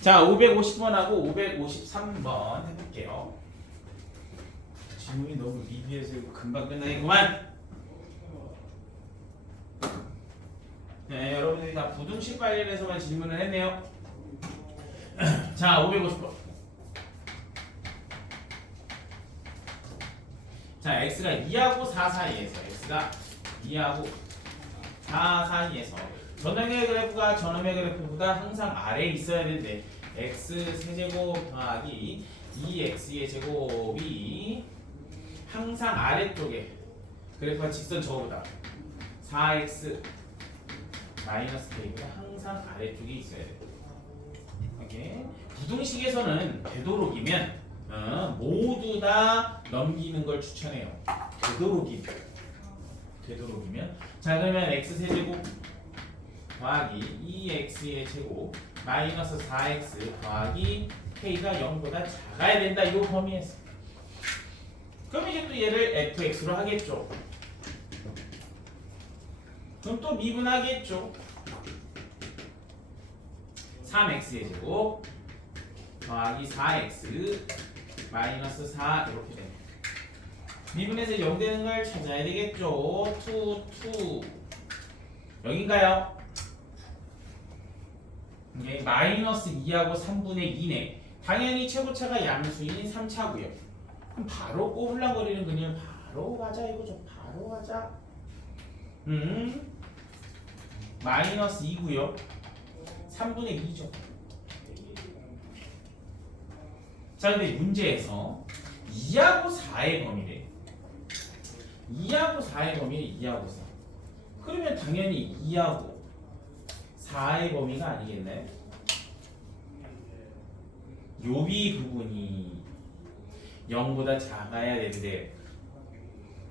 자, 550번하고 553번 해볼게요. 질문이 너무 미비해서 이거 금방 끝나겠구만. 네, 여러분들이 다 부등식 관련해서만 질문을 했네요. 자, 550번. 자, x가 2하고 4 사이에서 x가 2하고 4 사이에서 전원의 그래프가 저놈의 그래프보다 항상 아래에 있어야 되는데 x 세제곱 더하기 2x의 제곱이 항상 아래쪽에 그래프가 직선 저거보다 4x 마이너스 k보다 항상 아래쪽에 있어야 돼요. 오케이. 부등식에서는 되도록이면 모두 다 넘기는 걸 추천해요. 되도록이면 자, 그러면 x 세제곱 더하기 2x의 제곱 마이너스 4x 더하기 k가 0보다 작아야 된다. 이 범위에서. 그럼 이제 또 얘를 fx로 하겠죠. 그럼 또 미분하겠죠. 3x의 제곱 더하기 4x 마이너스 4 이렇게 됩니다. 미분에서 0 되는 걸 찾아야 되겠죠. 2 여긴가요? 이게 마이너스 2하고 3분의 2네. 당연히 최고차가 양수인 3차고요. 그럼 바로 꼬불랑거리는 그냥 바로 가자 이거죠. 바로 가자. 마이너스 2고요. 3분의 2죠. 자, 근데 문제에서 2하고 4의 범위래. 2하고 4의 범위는 2하고 4. 그러면 당연히 2하고 4의 범위가 아니겠나요? 요비 부분이 0보다 작아야 되는데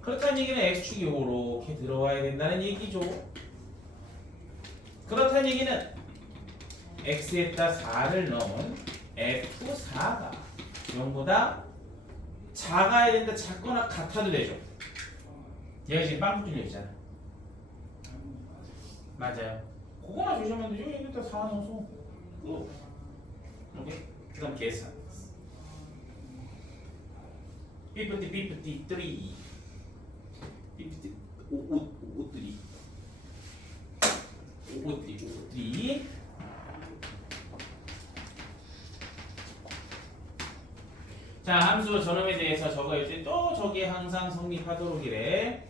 그렇다는 얘기는 x축이 이렇게 들어와야 된다는 얘기죠. 그렇다는 얘기는 x에다 4를 넣은 f4가 0보다 작아야 된다. 작거나 같아도 되죠. 얘가 지금 빵꾸 뚫려 있잖아. 맞아요. 그거만 조심하면 되죠. 여기다 4 넣어서 오케이. 그 다음 계산 삐뿌띠 3 삐뿌띠 5 자, 함수 저놈에 대해서 적어야 돼. 또 저게 항상 성립하도록이래.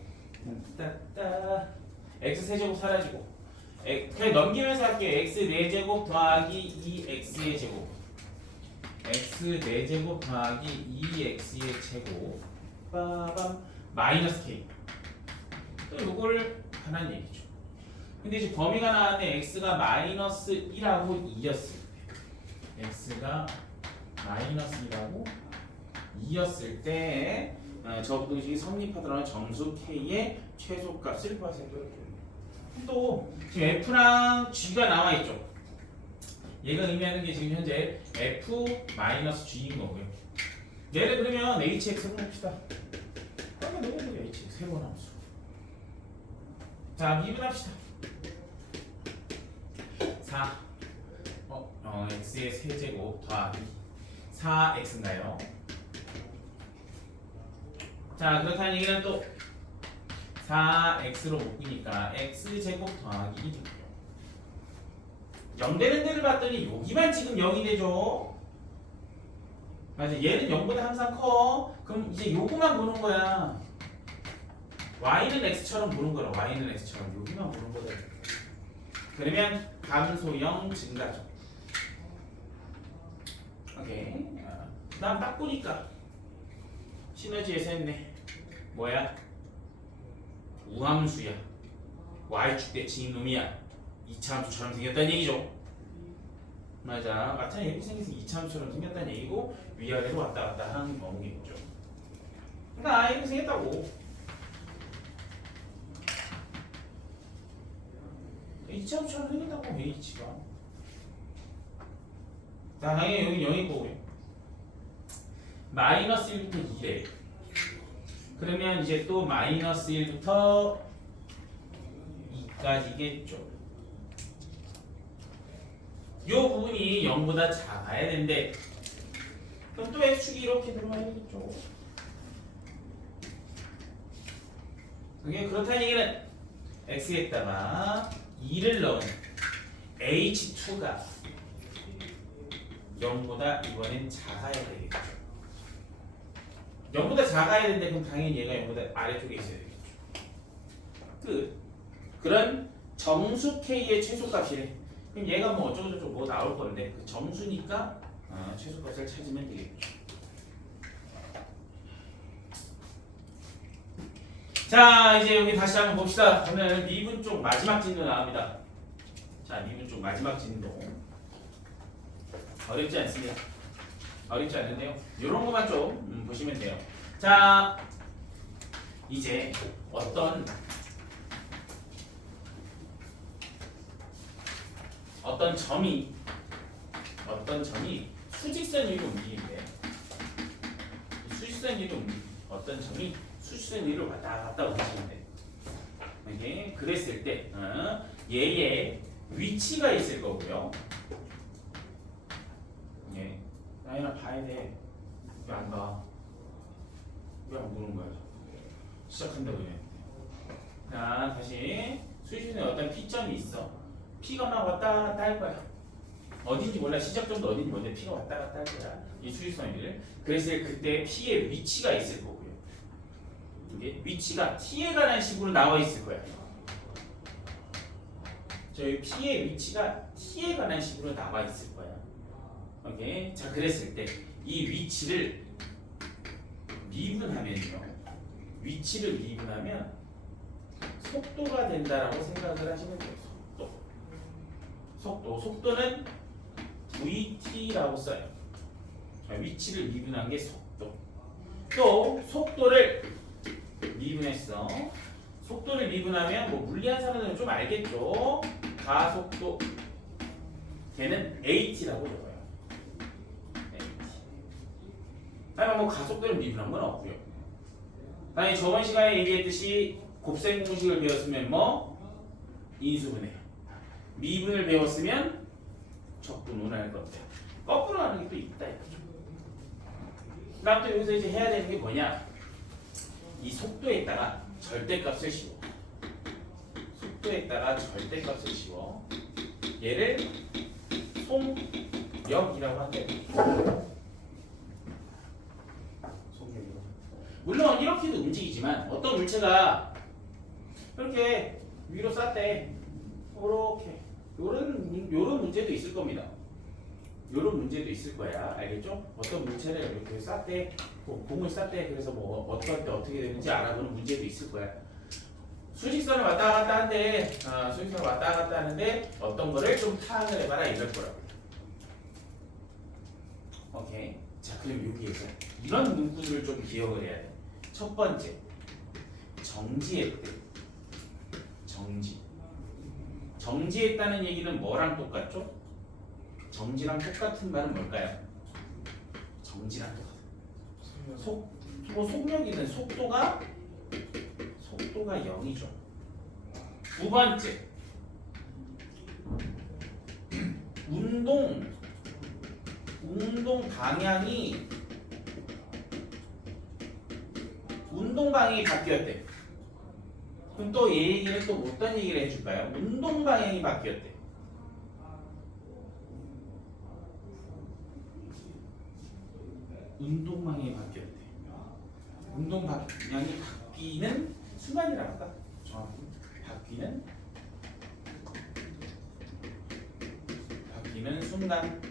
따따 x 세제곱 사라지고 그냥 넘기면서 할게요. x 4제곱 더하기 2x의 제곱 x 4제곱 더하기 2x의 제곱 빠밤 마이너스 k 또 요거를 하나는 얘기죠. 근데 이제 범위가 나왔는데 x가 마이너스 1하고 2였을 때 x가 마이너스 1하고 2였을 때 저 부등식이 성립하더라는 정수 k의 최소값을 구하세요. 또 지금 f랑 g가 나와 있죠. 얘가 의미하는 게 지금 현재 f-g인 거고요. 얘를 그러면 hx로 봅시다. 그러면 넣어보세요. hx 새로운 함수. 자, 미분합시다. 4 x의 세제곱 더하기 4x인가요? 자, 그렇다는 얘기는 또 4x로 묶으니까 x제곱 더하기 1이고요. 0 되는 데를 봤더니 여기만 지금 0이 되죠. 맞아. 얘는 0보다 항상 커. 그럼 이제 요거만 보는 거야. y는 x처럼 보는 거라. y는 x처럼 여기만 보는 거다. 그러면 감소형 증가죠. 오케이. 난 딱 보니까 시너지에서 했네. 뭐야? 우함수야. y축 대칭인 놈이야. 2차 함수처럼 생겼다는 얘기죠. 맞아. 마찬가지 이렇게 생겨서 2차 함수처럼 생겼다는 얘기고 위아래로 왔다 갔다 하는 경우겠죠. 그러니까 이렇게 생겼다고. 2차 함수처럼 생겼다고 h가. 자, 당연히 여기 0이고 마이너스 1부터 2래. 그러면 이제 또 마이너스 1부터 2까지겠죠. 요 부분이 0보다 작아야 되는데 그럼 또 x축이 이렇게 들어가야 되겠죠. 이게 그렇다는 얘기는 x에다가 2를 넣은 h2가 0보다 이번엔 작아야 되겠죠. 0보다 작아야 되는데 그럼 당연히 얘가 0보다 아래쪽에 있어야 되겠죠. 그런 정수 k의 최소값이래. 그럼 얘가 뭐 어쩌고저쩌고 뭐 나올 건데 그 정수니까 최소값을 찾으면 되겠죠. 자, 이제 여기 다시 한번 봅시다. 오늘 미분 쪽 마지막 진도 나옵니다. 자, 미분 쪽 마지막 진도. 어렵지 않습니다. 어렵지 않는데요. 이런 것만 좀 보시면 돼요. 자, 이제 어떤 점이 수직선 위로 움직이는데 수직선 위로 어떤 점이 수직선 위로 왔다 갔다 움직이는데 이게 그랬을 때 얘의 위치가 있을 거고요. 예, 나연아 봐야 돼. 왜 안 봐? 왜 안 보는 거야? 시작한다고 해. 자, 다시 수직선에 어떤 P점이 있어. P가 막 왔다 갔다 할 거야. 어딘지 몰라. 시작점도 어딘지 모르는데 P가 왔다 갔다 할 거야. 이 수직선을. 그래서 그때 P의 위치가 있을 거고요. 이게 위치가 T에 관한 식으로 나와 있을 거야. 저희 P의 위치가 T에 관한 식으로 나와 있을 거야. 오케이. 자, 그랬을 때 이 위치를 미분하면요. 위치를 미분하면 속도가 된다라고 생각을 하시면 돼요. 속도는 VT라고 써요. 위치를 미분한 게 속도. 또 속도를 미분했어. 속도를 미분하면 뭐 물리한 사람들은 좀 알겠죠. 가속도 걔는 AT라고 적어요. 다만 뭐 가속도를 미분한 건 없고요. 당연히 저번 시간에 얘기했듯이 곱셈 공식을 배웠으면 뭐 인수분해, 미분을 배웠으면 적분을 할 건데 거꾸로 하는 게 또 있다 이거죠. 그다음 또 여기서 이제 해야 되는 게 뭐냐? 이 속도에다가 절대값을 씌워. 속도에다가 절대값을 씌워. 얘를 속력이라고 한대. 물론 이렇게도 움직이지만 어떤 물체가 이렇게 위로 쌌대. 이렇게 요런 문제도 있을 겁니다. 요런 문제도 있을 거야. 알겠죠? 어떤 물체를 이렇게 쌌대. 공을 쌌대. 그래서 뭐 어떨 때 어떻게 되는지 알아보는 문제도 있을 거야. 수직선을 왔다 갔다 하는데 수직선을 왔다 갔다 하는데 어떤 거를 좀 파악을 해봐라 이럴 거라고. 오케이. 자, 그럼 여기에서 이런 문구들을 좀 기억을 해야 돼. 첫 번째, 정지했대. 정지했다는 얘기는 뭐랑 똑같죠? 정지랑 똑같은 말은 뭘까요? 정지랑 똑같아요. 속력이는 속도가 0이죠. 두 번째, 운동 방향이 바뀌었대. 그럼 또 이 얘기는 또 어떤 얘기를 해줄까요? 운동 방향이 바뀌었대. 운동 방향이 바뀌었대. 운동 방향이 바뀌는 순간이라고 할까? 정확히 바뀌는 순간.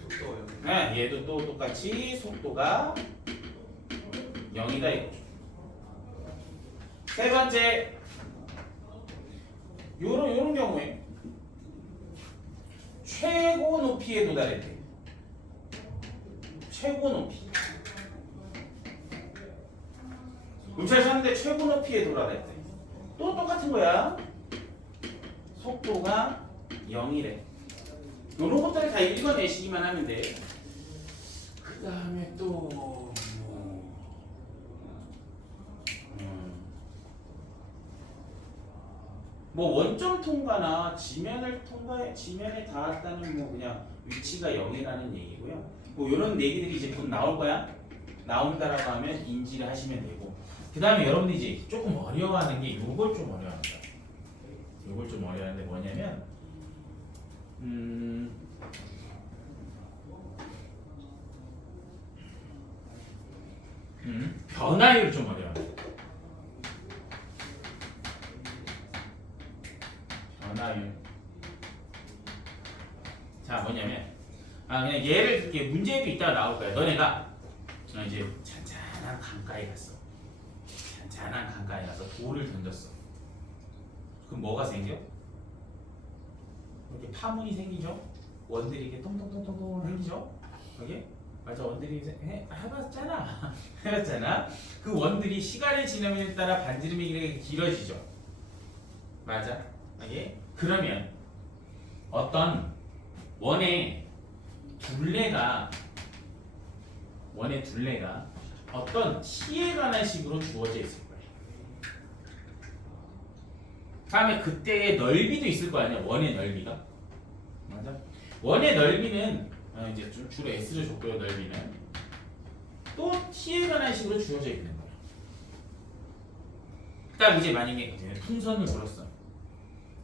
속도요. 네, 얘도 또 똑같이 속도가 0이다 이거죠. 세 번째, 요런 경우에 최고 높이에 도달했대. 최고 높이. 물체를 샀는데 최고 높이에 도달했대. 또 똑같은 거야. 속도가 0이래. 요런 것들을 다 읽어내시기만 하면 돼. 그 다음에 또 뭐 원점 통과나 지면에 닿았다는 뭐 그냥 위치가 0이라는 얘기고요. 뭐 이런 얘기들이 이제 곧 나올 거야. 나온다라고 하면 인지를 하시면 되고. 그 다음에 여러분들이 이제 조금 어려워하는 게 요걸 좀 어려워합니다. 요걸 좀 어려워하는데 뭐냐면 변화율 좀 어려워합니다. 변화율. 자 뭐냐면 그냥 예를 들게 문제도 이따가 나올 거야. 너네가 이제 잔잔한 강가에 갔어. 잔잔한 강가에 가서 돌을 던졌어. 그럼 뭐가 생겨? 이렇게 파문이 생기죠? 원들이 이렇게 통통통통 생기죠? 여기? 맞아, 원들이 해봤잖아. 해봤잖아. 그 원들이 시간이 지남에 따라 반지름이 이렇게 길어지죠. 맞아. 이게 그러면 어떤 원의 둘레가 어떤 t에 관한 식으로 주어져 있을 거예요. 다음에 그때의 넓이도 있을 거 아니야. 원의 넓이가. 맞아. 원의 넓이는 이제 주로 s를 줬고요. 넓이는 또 t에 관한 식으로 주어져 있는 거야. 딱 이제 만약에 풍선을 불었어.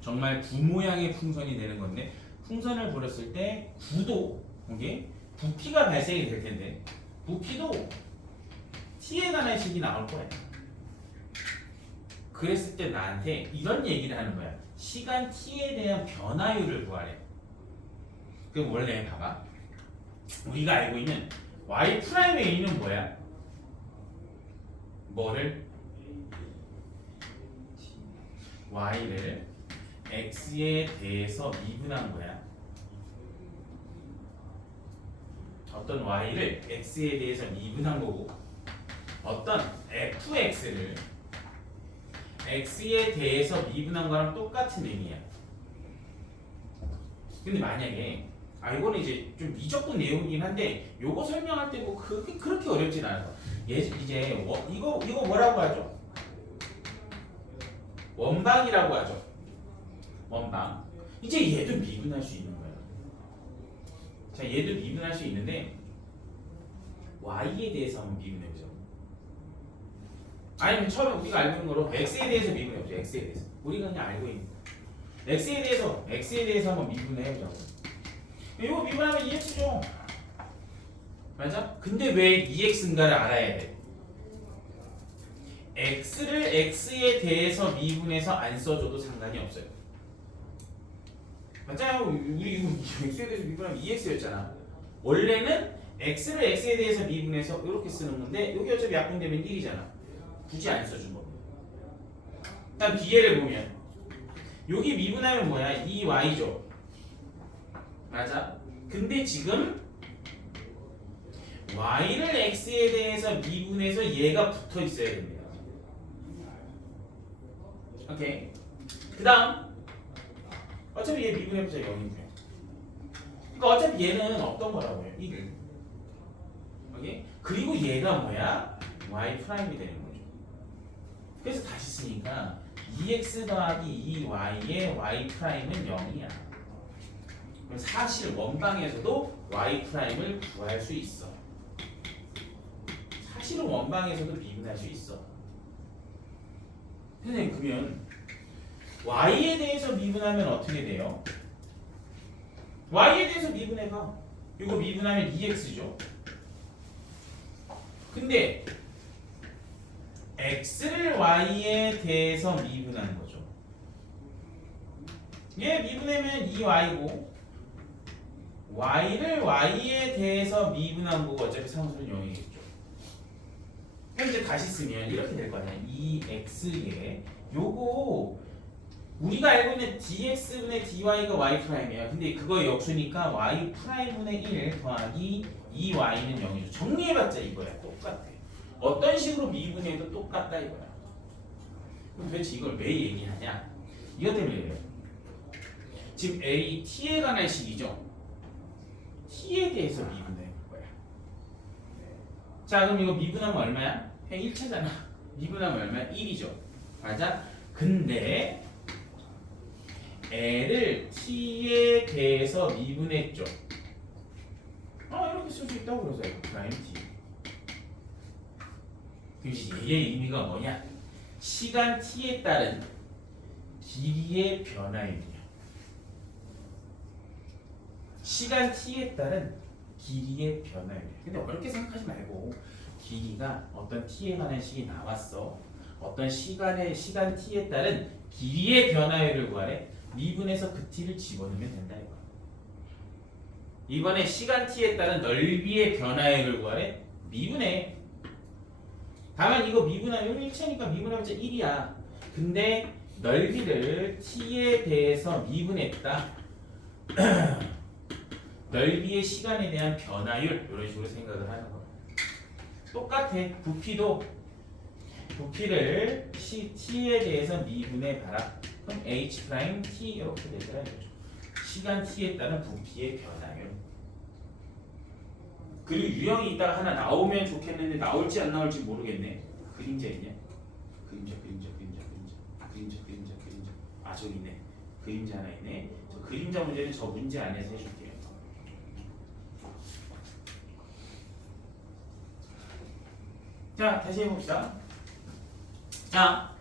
정말 구 모양의 풍선이 되는 건데 풍선을 불었을 때 구도 이게 부피가 발생이 될 텐데 부피도 t에 관한 식이 나올 거야. 그랬을 때 나한테 이런 얘기를 하는 거야. 시간 t에 대한 변화율을 구하래. 그럼 원래 봐봐. 우리가 알고 있는 y 프라임의 a는 뭐야? 뭐를? y를 x에 대해서 미분한 거야. 어떤 y를 x에 대해서 미분한 거고 어떤 fx를 x에 대해서 미분한 거랑 똑같은 의미야. 근데 만약에 이거는 이제 좀 미적분 내용이긴 한데 요거 설명할 때 뭐 그렇게 어렵진 않아서 이제 이거 뭐라고 하죠? 원방이라고 하죠. 원방. 이제 얘도 미분할 수 있는 거예요. 자, 얘도 미분할 수 있는데 y에 대해서 한번 미분해보죠. 아니면 처음에 우리가 알고 있는 거로 x에 대해서 미분해보죠. x에 대해서. 우리가 그냥 알고 있는 거. x에 대해서 한번 미분해보자고. 이거 미분하면 2x죠. 맞아? 근데 왜 2x인가를 알아야 돼. x를 x에 대해서 미분해서 안 써줘도 상관이 없어요. 맞아요. 우리 이거 x에 대해서 미분하면 2x였잖아. 원래는 x를 x에 대해서 미분해서 이렇게 쓰는 건데 여기 어차피 약분되면 1이잖아. 굳이 안 써준 겁니다. 일단 뒤에를 보면 여기 미분하면 뭐야? 2y죠. 맞아. 근데 지금 y를 x에 대해서 미분해서 얘가 붙어 있어야 됩니다. 오케이. 그 다음 어차피 얘 미분해보자 0이고요. 그러니까 어차피 얘는 없던 거라고요. 1을. 오케이. 그리고 얘가 뭐야? y 프라임이 되는 거죠. 그래서 다시 쓰니까 2x 더하기 2y의 y 프라임은 0이야. 그럼 사실 원방에서도 y 프라임을 구할 수 있어. 사실은 원방에서도 미분할 수 있어. 선생님 그러면 y에 대해서 미분하면 어떻게 돼요? y에 대해서 미분해봐. 이거 미분하면 2x죠. 근데 x를 y에 대해서 미분하는 거죠. 얘 미분하면 2y고 y를 y에 대해서 미분한 거고 어차피 상수는 0이겠죠. 그럼 이제 다시 쓰면 이렇게 될 거 아니야. 2x에 요거 우리가 알고 있는 dx분의 dy가 y 프라임이야. 근데 그거 역수니까 y 프라임분의 1 더하기 2y는 0이죠. 정리해봤자 이거야. 똑같아. 어떤 식으로 미분해도 똑같다 이거야. 그럼 도대체 이걸 왜 얘기하냐? 이것 때문에 그래요. 지금 a, t에 관한 식이죠. t에 대해서 미분해 볼 거야. 자, 그럼 이거 미분하면 얼마야? 그냥 1차잖아. 미분하면 얼마야? 1이죠. 맞아? 근데 L을 t에 대해서 미분했죠. 이렇게 쓸 수 있다고 그러죠. F 프라임 t. 그럼 얘의 의미가 뭐냐? 시간 t에 따른 길이의 변화입니다. 시간 t에 따른 길이의 변화입니다. 근데 어렵게 생각하지 말고 길이가 어떤 t에 관한 식이 나왔어. 어떤 시간 t에 따른 길이의 변화율을 구하래. 미분해서 그 t를 집어넣으면 된다 이거. 이번에 시간 t에 따른 넓이의 변화율을 구하래. 미분해. 다만 이거 미분하면 일체니까 미분해봤자 1이야. 근데 넓이를 t에 대해서 미분했다. 넓이의 시간에 대한 변화율 이런 식으로 생각을 하는 거야. 똑같아. 부피를 t에 대해서 미분해 봐라. 그럼 h 프라임 t 이렇게 되더라 이거죠. 시간 t에 따른 부피의 변화율. 그리고 유형이 이따가 하나 나오면 좋겠는데 나올지 안 나올지 모르겠네. 그림자 있냐? 그림자. 아 저기 있네. 그림자 하나 있네. 저 그림자 문제는 저 문제 안에서 해줄게요. 자 다시 해봅시다. 자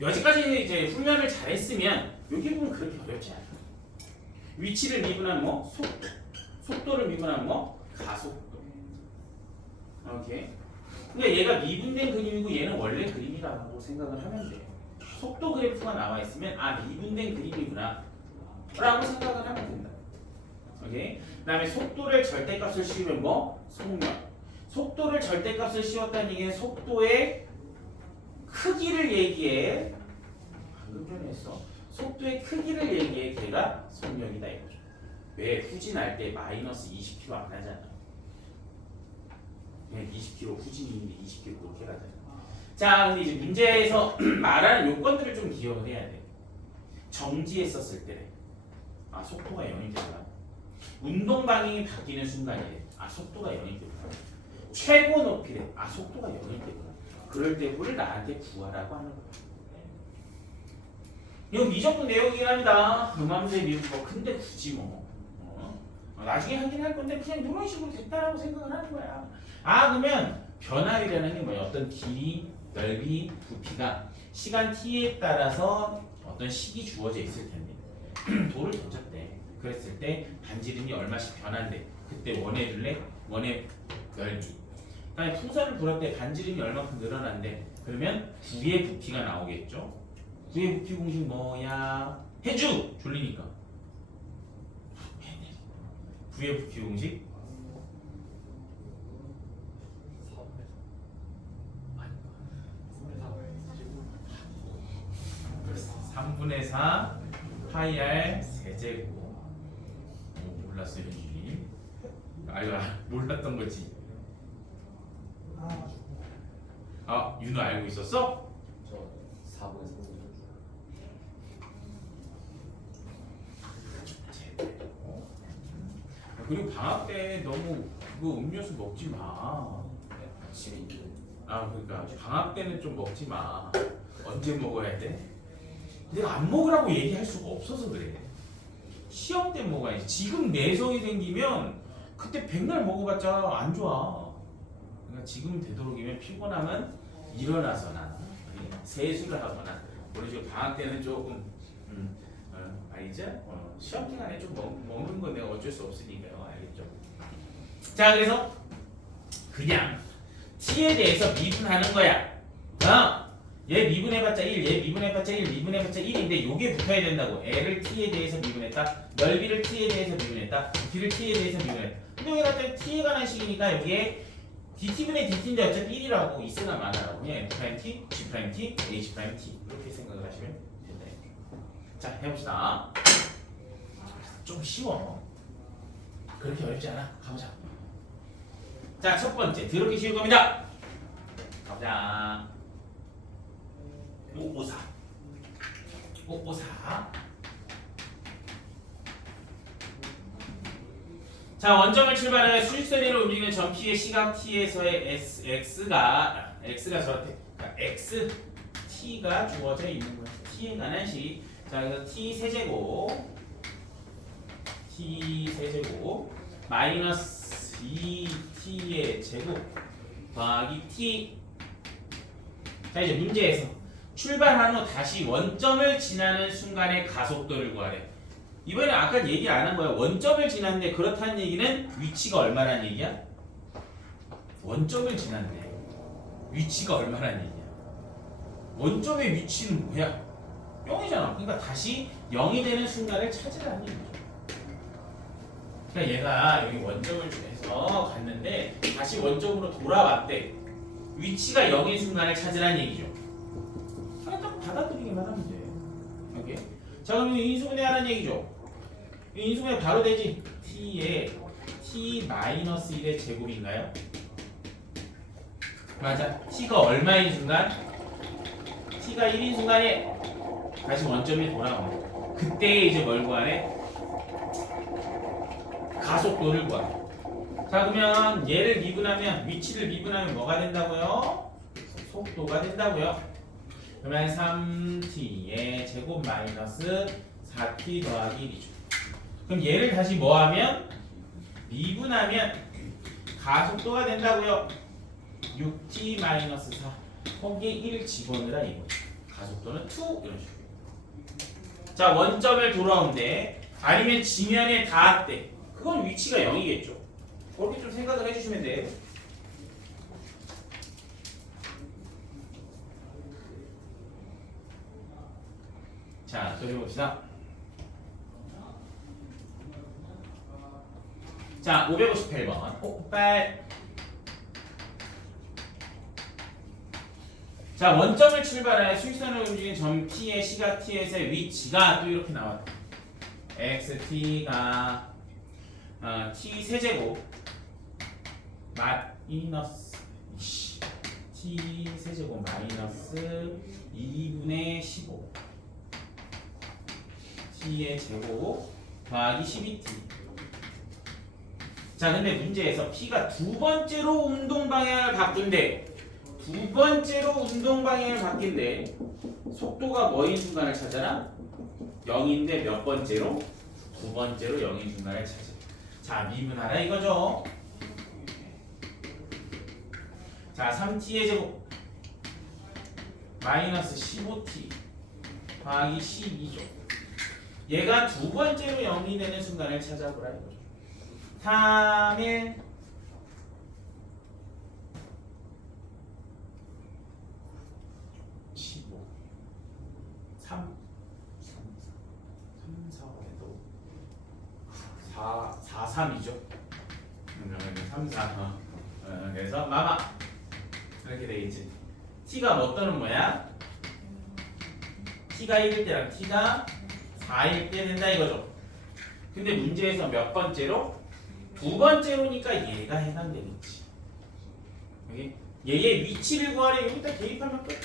여기까지 이제 훈련을 잘했으면 여기 부분 그렇게 어렵지 않아. 위치를 미분하면 뭐 속도를 미분하면 뭐 가속도. 오케이. 그러니까 얘가 미분된 그림이고 얘는 원래 그림이라고 생각을 하면 돼. 속도 그래프가 나와 있으면 미분된 그림이구나 라고 생각을 하면 된다. 오케이. 그다음에 속도를 절대값을 씌우면 뭐 속력. 속도를 절대값을 씌웠다는 얘기는 속도의 크기를 얘기해. 방금 전에 했어. 속도의 크기를 얘기해. 걔가 속력이다 이거죠. 왜 후진할 때 마이너스 20km 안 하잖아. 그냥 20km 후진인데 20km 그렇게 가잖아. 자, 근데 이제 문제에서 말하는 요건들을 좀 기억을 해야 돼. 정지했었을 때, 속도가 0이 되구나. 운동 방향이 바뀌는 순간이래. 속도가 0이 되구나. 최고 높이래. 속도가 0이 되구나. 그럴 때 뭘 나한테 구하라고 하는 거야. 이거 미적분 내용이긴 합니다. 음함수의 미분 뭐 근데 굳이 나중에 하긴 할 건데 그냥 이런 식으로 됐다라고 생각을 하는 거야. 그러면 변화율이라는 게 뭐야? 어떤 길이, 넓이, 부피가 시간 t에 따라서 어떤 식이 주어져 있을 텐데 돌을 던졌대. 그랬을 때 반지름이 얼마씩 변한대. 그때 원의 둘레, 원의 넓이. 그다음에 풍선을 불을 때 반지름이 얼마큼 늘어난대. 그러면 구의 부피가 나오겠죠. 구의 부피 공식 뭐야? 해주! 졸리니까. 구의 부피 공식 3분의 4 파이 r 세제곱. 몰랐어요 현준이. 몰랐던 거지. 윤호 알고 있었어? 저 4분의 3. 그리고 방학 때 너무 그거 음료수 먹지 마. 집에 있는. 그러니까 방학 때는 좀 먹지 마. 언제 먹어야 돼? 내가 안 먹으라고 얘기할 수가 없어서 그래. 시험 때 먹어야지. 지금 내성이 생기면 그때 백날 먹어봤자 안 좋아. 그러니까 지금 되도록이면 피곤하면 일어나서나 세수를 하거나 우리 지금 방학 때는 조금 알겠죠? 시험 기간에 좀 먹는 건 내가 어쩔 수 없으니까요. 알겠죠? 자, 그래서 그냥 t에 대해서 미분하는 거야. 얘 미분해봤자 1, 얘 미분해봤자 1, 미분해봤자 1인데 요게 붙어야 된다고. L을 t에 대해서 미분했다. 넓이를 t에 대해서 미분했다. 부피를 t에 대해서 미분했다. 근데 왜 갑자기 t에 관한 식이니까 여기에 dt분의 dt인데 어차피 1이라고 있으나 마나라고. 그냥 f't, g't, h't 이렇게 생각을 하시면 된다. 자, 해봅시다. 좀 쉬워. 그렇게 어렵지 않아. 가보자. 자, 첫 번째 더럽게 쉬울 겁니다. 가보자. 554. 자, 원점을 출발해 수직선으로 움직이는 점 P의 시각 T에서의 x가 저렇대. 그러니까 x, t가 주어져 있는 거야. t에 관한 식. 자, 그래서 t 세제곱 마이너스 2t의 제곱 더하기 t. 자, 이제 문제에서 출발한 후 다시 원점을 지나는 순간의 가속도를 구하래. 이번에 아까 얘기 안 한 거야. 원점을 지났는데 그렇다는 얘기는 위치가 얼마란 얘기야? 원점을 지났네. 위치가 얼마란 얘기야? 원점의 위치는 뭐야? 0이잖아. 그러니까 다시 0이 되는 순간을 찾으라는 얘기죠. 그러니까 얘가 여기 원점을 해서 갔는데 다시 원점으로 돌아왔대. 위치가 0인 순간을 찾으라는 얘기죠. 그냥 딱 받아들이기만 하면 돼. 오케이? 자, 그럼 이 인수분해 하라는 얘기죠. 이 인수분해 바로 되지. t에 t-1의 제곱인가요? 맞아. t가 얼마인 순간? t가 1인 순간에 다시 원점에 돌아오네. 그때 이제 뭘 구하래? 가속도를 구하래. 자, 그러면 얘를 미분하면, 위치를 미분하면 뭐가 된다고요? 속도가 된다고요. 그러면 3t의 제곱 마이너스 4t 더하기 1이죠. 그럼 얘를 다시 뭐하면? 미분하면 가속도가 된다고요. 6t 마이너스 4 거기에 1 집어넣으라 이거죠. 가속도는 2 이런 식으로. 자, 원점을 돌아온대. 아니면 지면에 닿았대. 그건 위치가 0이겠죠. 그렇게 좀 생각을 해주시면 돼요. 자, 그려봅시다. 자, 558번. 빨. 자, 원점을 출발하여 수직선을 움직이는 점 T의 시각 T에서의 위치가 또 이렇게 나왔다. XT가 T 세제곱 마이너스 T 세제곱 마이너스 2분의 15 T의 제곱 더하기 12T. 자, 근데 문제에서 P가 두 번째로 운동 방향을 바꾼대. 두 번째로 운동 방향을 바뀐대. 속도가 뭐인 순간을 찾아라? 0인데 몇 번째로? 두 번째로 0인 순간을 찾아. 자, 미분하라 이거죠. 자, 3t의 제곱 마이너스 15t 더하기 12죠. 얘가 두 번째로 0이 되는 순간을 찾아보라 이거죠. 3일 15 3 4에도 4 3이죠. 그러면 3 4 그래서 마마 이렇게 되겠지. t가 뭐 떠는 뭐야? t가 1일 때랑 t가 4일 때 된다 이거죠. 근데 문제에서 몇 번째로? 두 번째로니까 얘가 해당되겠지. 여기 얘의 위치를 구하래. 여기다 대입하면 끝.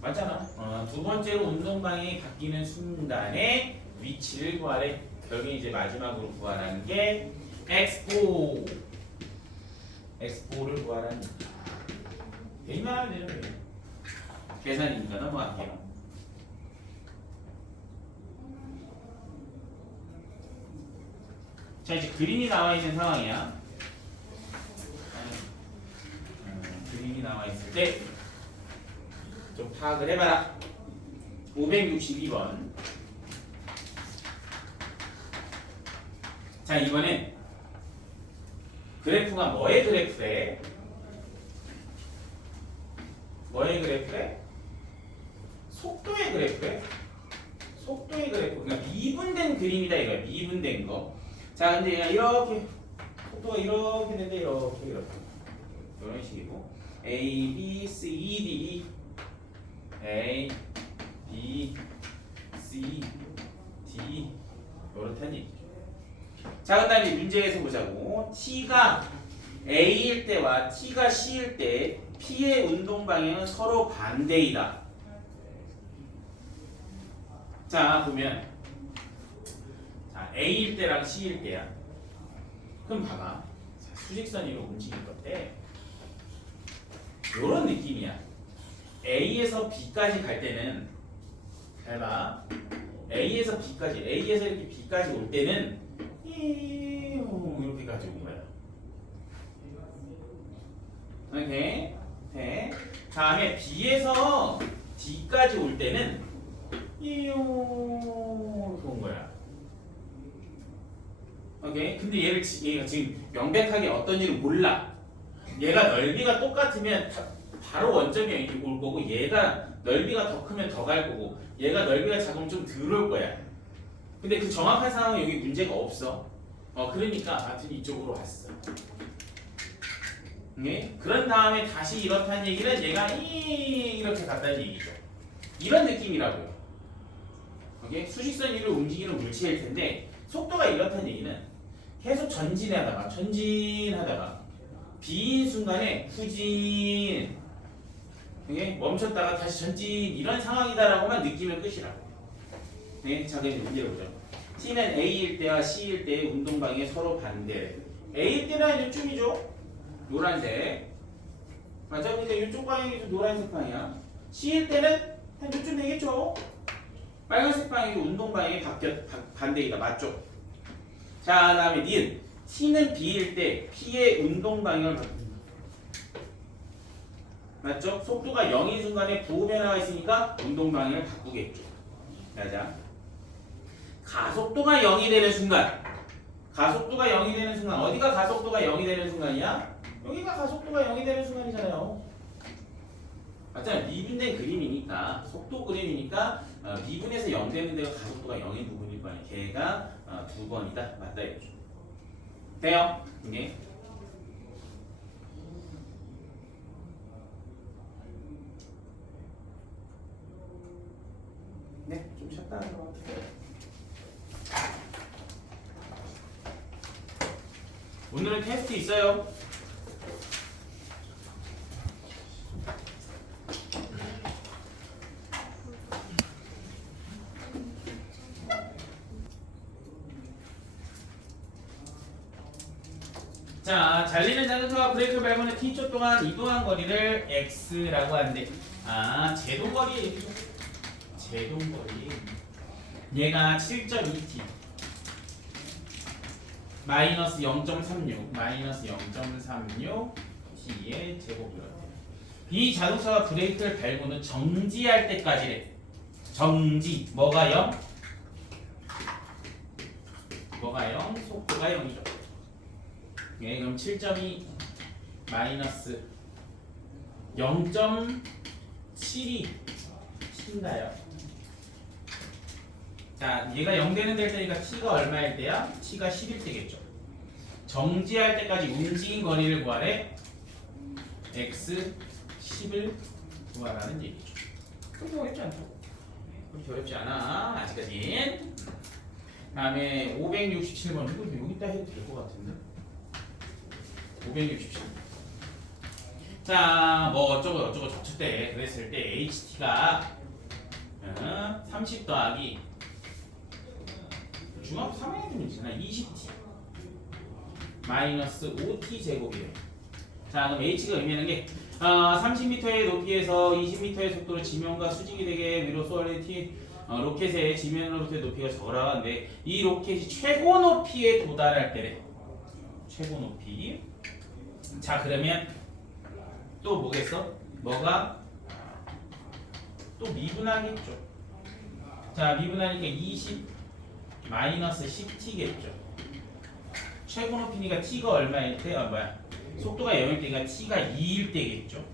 맞잖아. 두 번째로 운동 방향이 바뀌는 순간에 위치를 구하래. 결국 이제 마지막으로 구하라는 게 x4. x4를 구하라는 거. 대입만 하면 되죠. 계산이니까 넘어갈게요. 자, 이제 그림이 나와 있는 상황이야. 그림이 나와 있을 때 좀 파악을 해봐라. 562번. 자, 이번엔 그래프가 뭐의 그래프래? 뭐의 그래프래? 속도의 그래프래? 속도의 그래프. 그러니까 미분된 그림이다 이거야. 미분된 거. 자, 근데 얘가 이렇게 속도가 이렇게 된다. 이렇게 이런 식이고 A, B, C, D A, B, C, D 이렇다는 얘기죠. 자, 그 다음에 문제에서 보자고. T가 A일 때와 T가 C일 때 P의 운동 방향은 서로 반대이다. 자, 보면 자, A일 때랑 C일 때야. 그럼 봐봐. 자, 수직선으로 움직일 건데 요런 느낌이야. A에서 B까지 갈 때는 잘 봐. A에서 B까지, A에서 이렇게 B까지 올 때는 이렇게까지 온 거야. 오케이. 네. 다음에 B에서 D까지 올 때는 이렇게 온 거야. 오케이. 근데 얘가 지금 명백하게 어떤 일을 몰라. 얘가 넓이가 똑같으면 바로 원점이 여기 올 거고, 얘가 넓이가 더 크면 더 갈 거고, 얘가 넓이가 작으면 좀 덜 올 거야. 근데 그 정확한 상황은 여기 문제가 없어. 그러니까 하여튼 이쪽으로 왔어. 네? 그런 다음에 다시 이렇다는 얘기는 얘가 이렇게 갔다는 얘기죠. 이런 느낌이라고요. 오케이? 수직선 위를 움직이는 물체일 텐데 속도가 이렇다는 얘기는 계속 전진하다가 B인 순간에 후진, 오케이? 멈췄다가 다시 전진, 이런 상황이다라고만 느끼면 끝이라고. 네, 자 그럼 문제 보죠. T는 A일 때와 C일 때의 운동 방향이 서로 반대. A일 때는 이쪽이죠. 노란색. 맞아? 그러니까 이쪽 방향이 좀 노란색 방향. C일 때는 한 이쯤 되겠죠. 빨간색 방향이 운동 방향이 반대이다. 맞죠? 자, 다음에 니은. T는 B일 때 P의 운동 방향을 바꾼다. 맞죠? 속도가 0인 순간에 부호 변화가 있으니까 운동 방향을 바꾸겠죠. 자, 가속도가 0이 되는 순간, 어디가 가속도가 0이 되는 순간이야? 여기가 가속도가 0이 되는 순간이잖아요. 맞잖아요. 미분된 그림이니까, 속도 그림이니까 미분에서 0 되는 데가 가속도가 0인 부분일 거 아니에요. 걔가 2번이다. 맞다 이거죠. 돼요? 이게. 네, 좀 쉬었다 하는 것 같아요. 오늘은 테스트 있어요. 자, 잘리는 자동차가 브레이크 밟으면 t초 동안 이동한 거리를 x라고 하는데, 제동거리. 얘가 7.2t 마이너스 0.36 t의 제곱이라고. 이 자동차가 브레이크를 밟고는 정지할 때까지래. 정지. 뭐가 0? 속도가 0이죠. 예, 그럼 7.2 마이너스 0.72 t인가요? 자, 얘가 0 되는 될 때니까 t가 얼마일 때야? t가 10일 때겠죠. 정지할 때까지 움직인 거리를 구하래. x 10을 구하라는 얘기죠. 그렇게 어렵지 않죠? 그렇게 어렵지 않아. 아직까진. 다음에 567번. 이거 여기다 해도 될 것 같은데. 567. 자, 뭐 어쩌고 저쩌고 때 그랬을 때 HT가 30 더하기 중학교 3학년 때문이잖아. 20t 마이너스 5t 제곱이에요. 자, 그럼 H가 의미하는 게 30m의 높이에서 20m의 속도로 지면과 수직이 되게 위로 쏘아올린 로켓의 지면으로부터의 높이가 적어라는데, 이 로켓이 최고 높이에 도달할 때래. 최고 높이. 자, 그러면 또 뭐겠어? 뭐가 또 미분하겠죠. 자, 미분하니까 20 마이너스 10t겠죠. 최고 높이니까 t가 얼마일 때? 속도가 0일 때니까 t가 2일 때겠죠.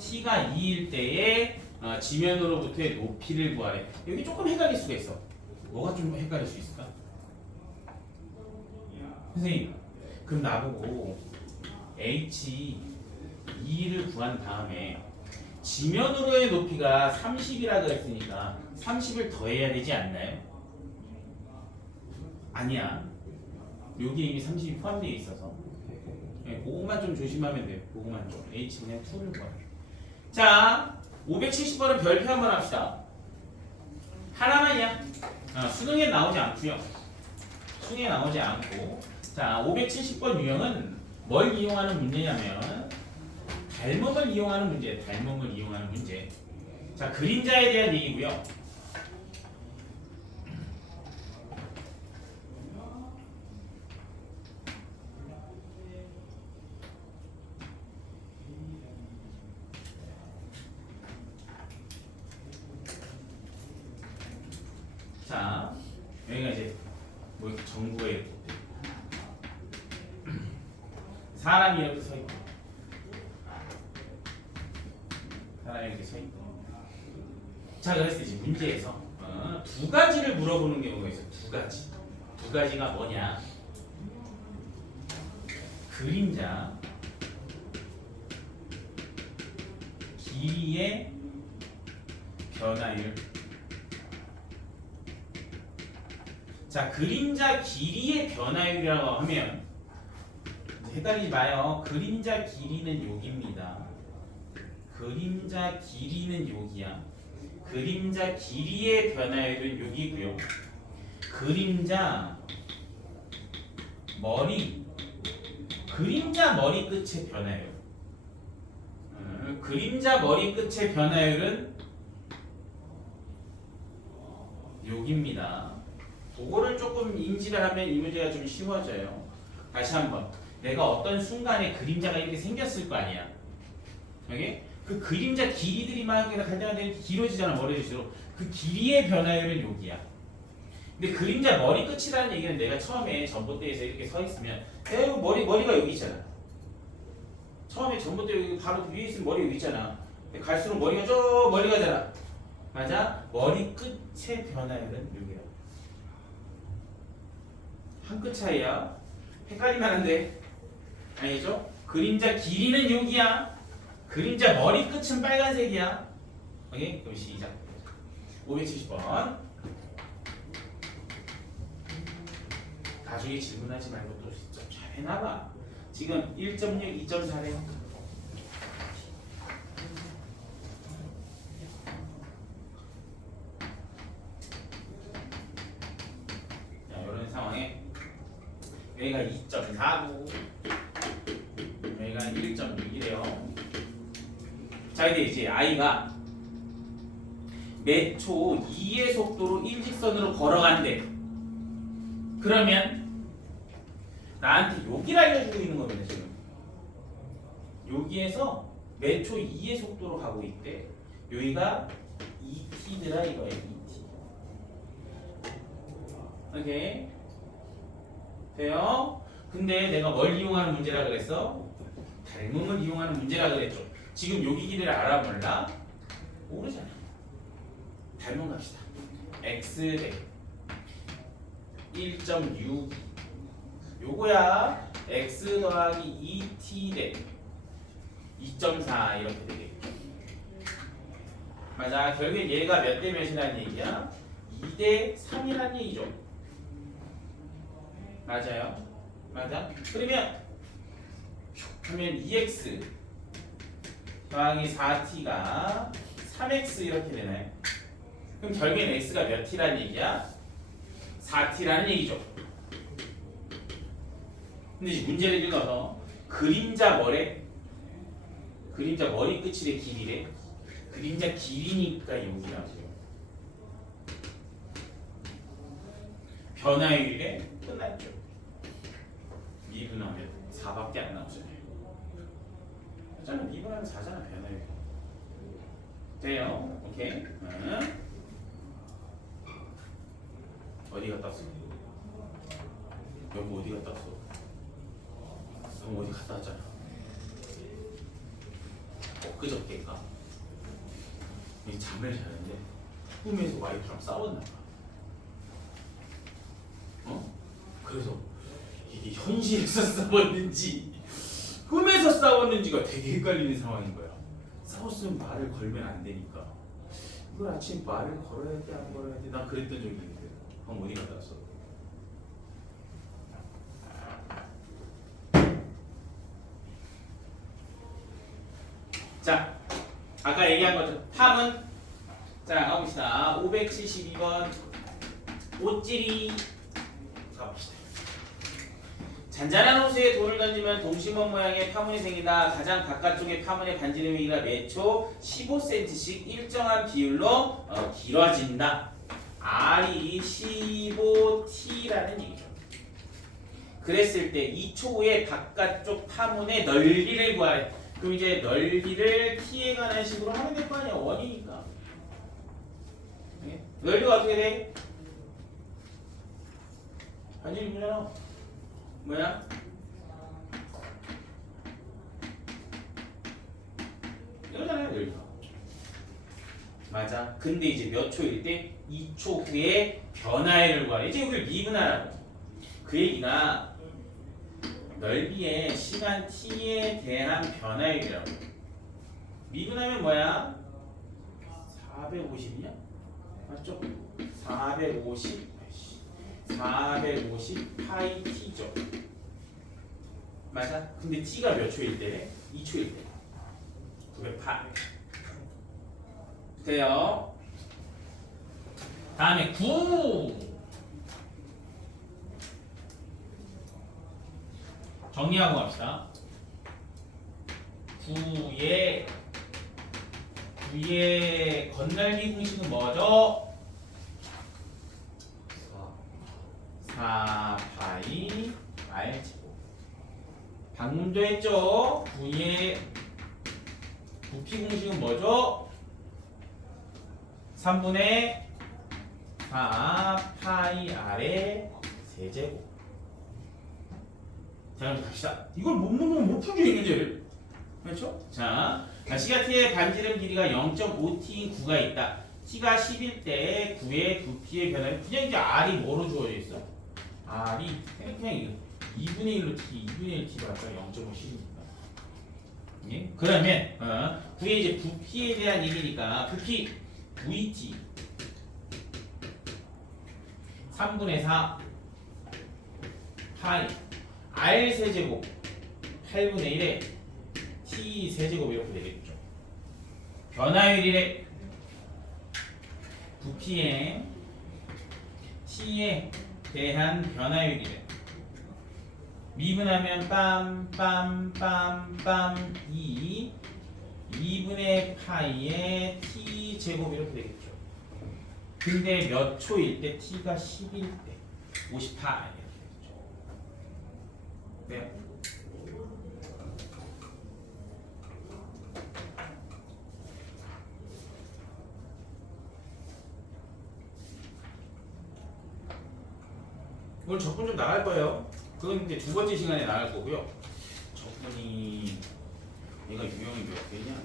t가 2일 때에 지면으로부터의 높이를 구하래. 여기 조금 헷갈릴 수가 있어. 뭐가 좀 헷갈릴 수 있을까? 선생님, 그럼 나보고 h 2를 구한 다음에 지면으로의 높이가 30이라고 했으니까 30을 더해야 되지 않나요? 아니야. 여기 이미 30이 포함되어 있어서 그거만 좀 조심하면 돼요. 그거만 좀. h 그냥 2를 구하래. 자, 570번은 별표 한번 합시다. 하나만이야. 수능에 나오지 않고요. 수능에 나오지 않고. 자, 570번 유형은 뭘 이용하는 문제냐면 닮음을 이용하는 문제. 자, 그림자에 대한 얘기고요. 여기가 이제 뭐 이렇게 정부에 이렇게 사람이 이렇게 서 있고 사람이 이렇게 서 있고 자 그래서 이제 문제에서 두 가지를 물어보는 경우가 있어요. 두 가지가 뭐냐? 그림자 길이의 변화율. 자, 그림자 길이의 변화율이라고 하면 헷갈리지 마요. 그림자 길이는 여기입니다. 그림자 길이는 여기야. 그림자 길이의 변화율은 여기고요. 그림자 머리 끝의 변화율. 그림자 머리 끝의 변화율은 여기입니다. 그거를 조금 인지를 하면 이 문제가 좀 쉬워져요. 다시 한번 내가 어떤 순간에 그림자가 이렇게 생겼을 거 아니야. 여기 그 그림자 길이들이 막 달려가 이렇게 길어지잖아. 멀어질수록 그 길이의 변화율은 여기야. 근데 그림자 머리 끝이라는 얘기는 내가 처음에 전봇대에서 이렇게 서 있으면 머리가 여기 있잖아. 처음에 전봇대 여기 바로 위에 있으면 머리 여기 있잖아. 근데 갈수록 머리가 저 멀리 가잖아. 맞아? 머리 끝의 변화율은 여기야. 한 끗 차이야. 헷갈리면 안 돼. 아니죠? 그림자 길이는 여기야. 그림자 머리 끝은 빨간색이야. 오케이? 그럼 시작. 570번. 나중에 질문하지 말고 또 좀 잘 해놔봐. 지금 1.6, 2.4래. 자, 이런 상황에 여기가 2.4고 여기가 1.6이래요. 자, 근데 이제 아이가 매 초 2의 속도로 일직선으로 걸어간대. 그러면 나한테 여기를 알려주고 있는 거거든 지금. 여기에서 매 초 2의 속도로 가고 있대. 여기가 2t더라 이거야. 2t. 오케이. 돼요? 근데 내가 뭘 이용하는 문제라 그랬어? 닮음을 이용하는 문제라 그랬죠. 지금 여기 길이를 알아 몰라? 모르잖아. 닮음 갑시다. x 대 1.6 요거야. x 더하기 2t 대 2.4 이렇게 되겠죠. 맞아. 결국엔 얘가 몇 대 몇이라는 얘기야? 2대 3이라는 얘기죠. 맞아요. 맞아. 그러면 하면 2x 더하기 4t가 3x 이렇게 되나요? 그럼 결국엔 x가 몇 t라는 얘기야? 4t라는 얘기죠. 근데 이제 문제를 읽어서 그림자 머리 끝이래 길이래. 그림자 길이니까 여기라고요. 변화율이래. 끝났죠. 미분하면 4밖에 안 나오잖아요. 맞잖아. 미분하면 4잖아. 변화율. 돼요. 오케이. 어디 갔다 왔어? 여보 어디 갔다 왔어? 너 어디 갔다 왔잖아. 엊그저께인가? 잠을 자는데 꿈에서 와이프랑 싸웠나 봐. 그래서 이게 현실에서 싸웠는지 꿈에서 싸웠는지가 되게 헷갈리는 상황인 거야. 싸웠으면 말을 걸면 안 되니까. 이걸 아침 말을 걸어야 돼, 안 걸어야 돼? 난 그랬던 적이 있는데. 그럼 어디 갔다 왔어? 자, 아까 얘기한 거죠. 탐은 자 가봅시다. 572번 옷질이 가봅시다. 잔잔한 호수에 돌을 던지면 동심원 모양의 파문이 생긴다. 가장 바깥쪽의 파문의 반지름 위가 매초 15cm씩 일정한 비율로 길어진다. R이 15T라는 얘기죠. 그랬을 때 2초 후에 바깥쪽 파문의 넓이를 구하래. 그럼 이제 넓이를 T에 관한 식으로 하면 될 거 아니야. 원이니까. 넓이가 어떻게 돼? 반지름 이쁘잖아. 뭐야? 이거잖아요, 여기가. 맞아. 근데 이제 몇 초일 때? 2초 후에 변화율을 구하래. 이제 이걸 미분하라고. 그 얘기가 넓이의 시간 t에 대한 변화율이라고. 미분하면 뭐야? 450이냐? 맞죠? 450 파이 t죠. 맞아? 근데 t가 몇 초일 때? 2초일 때. 908. 돼요. 다음에 9. 정리하고 갑시다. 9의 건널기 공식은 뭐죠? 4파이 r제곱. 방금도 했죠? 9의 부피 공식은 뭐죠? 3분의 4 파이 r의 세제곱. 자, 갑시다. 이걸 못 물으면 못 풀죠, 이 문제를. 그렇죠? 자, 시가 t의 반지름 길이가 0.5t인 9가 있다. t가 10일 때 9의 부피의 변화를 그냥 이제 r이 뭐로 주어져 있어? r이 그냥 2분의 1로 t, 2분의 1 t로 할까? 0.5cm니까. 예? 그러면 9의 이제 부피에 대한 얘기니까 부피 VT 3분의 4 파이 R 세제곱 8분의 1에 T 세제곱 이렇게 되겠죠. 변화율이래. 부피의 T에 대한 변화율이래. 미분하면 빰빰빰빰 2분의 파이의 T 제곱 이렇게 되겠죠. 근데 몇 초일 때? T가 10일 때 58 이렇게 되겠죠. 네. 오늘 적분 좀 나갈 거예요. 그건 이제 두 번째 시간에 나갈 거고요. 적분이 얘가 유형이 몇 개냐?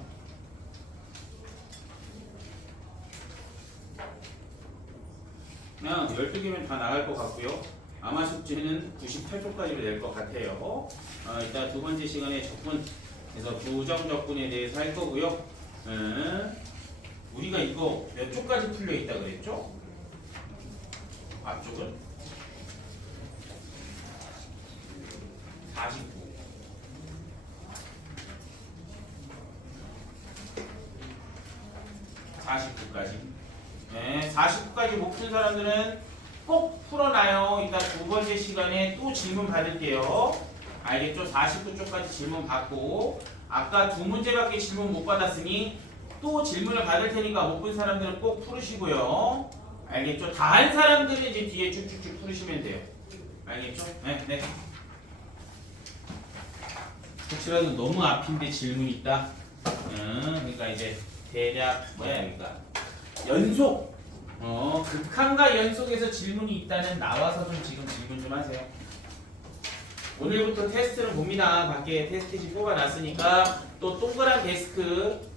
그냥 12개면 다 나갈 것 같고요. 아마 숙제는 98초까지로 낼 것 같아요. 이따 두 번째 시간에 적분에서 부정 적분에 대해서 할 거고요. 우리가 이거 몇 초까지 풀려 있다 그랬죠? 앞쪽은 49. 49까지. 네, 49까지 못 푼 사람들은 꼭 풀어놔요. 이따 두 번째 시간에 또 질문 받을게요. 알겠죠? 49쪽까지 질문 받고, 아까 두 문제밖에 질문 못 받았으니 또 질문을 받을 테니까 못 푼 사람들은 꼭 풀으시고요. 알겠죠? 다 한 사람들은 이제 뒤에 쭉쭉쭉 풀으시면 돼요. 알겠죠? 네, 네. 혹시라도 너무 앞인데 질문이 있다. 그러니까 이제 대략 뭐야 여기가 연속. 극한과 연속에서 질문이 있다는 나와서 좀 지금 질문 좀 하세요. 오늘부터 테스트를 봅니다. 밖에 테스트지 뽑아놨으니까 또 동그란 데스크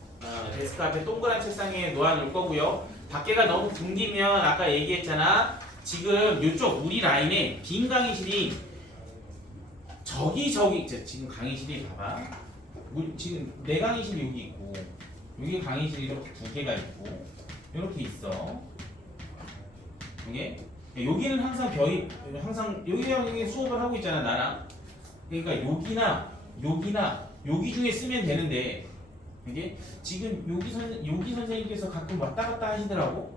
앞에 동그란 책상에 놓아놓을 거고요. 밖에가 너무 붐기면 아까 얘기했잖아. 지금 이쪽 우리 라인에 빈 강의실이 저기 지금 강의실이 봐봐. 지금 내 강의실이 여기 있고 여기 강의실이 이렇게 두 개가 있고 이렇게 있어. 이게 여기는 항상 항상 여기 수업을 하고 있잖아 나랑. 그러니까 여기나 여기 중에 쓰면 되는데 이게 지금 여기 선생님께서 가끔 왔다 갔다 하시더라고.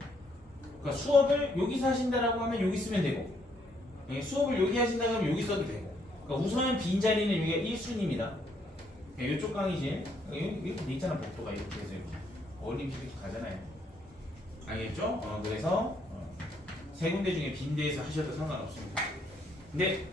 그러니까 수업을 여기서 하신다라고 하면 여기 쓰면 되고 수업을 여기 하신다 그러면 여기 써도 되고. 그러니까 우선 빈자리는 여기가 1순위입니다. 이쪽 강의실 이렇게 돼 있잖아. 복도가 이렇게 해서 이렇게 올림픽 이렇게 가잖아요. 알겠죠? 그래서 세 군데 중에 빈 데에서 하셔도 상관없습니다. 근데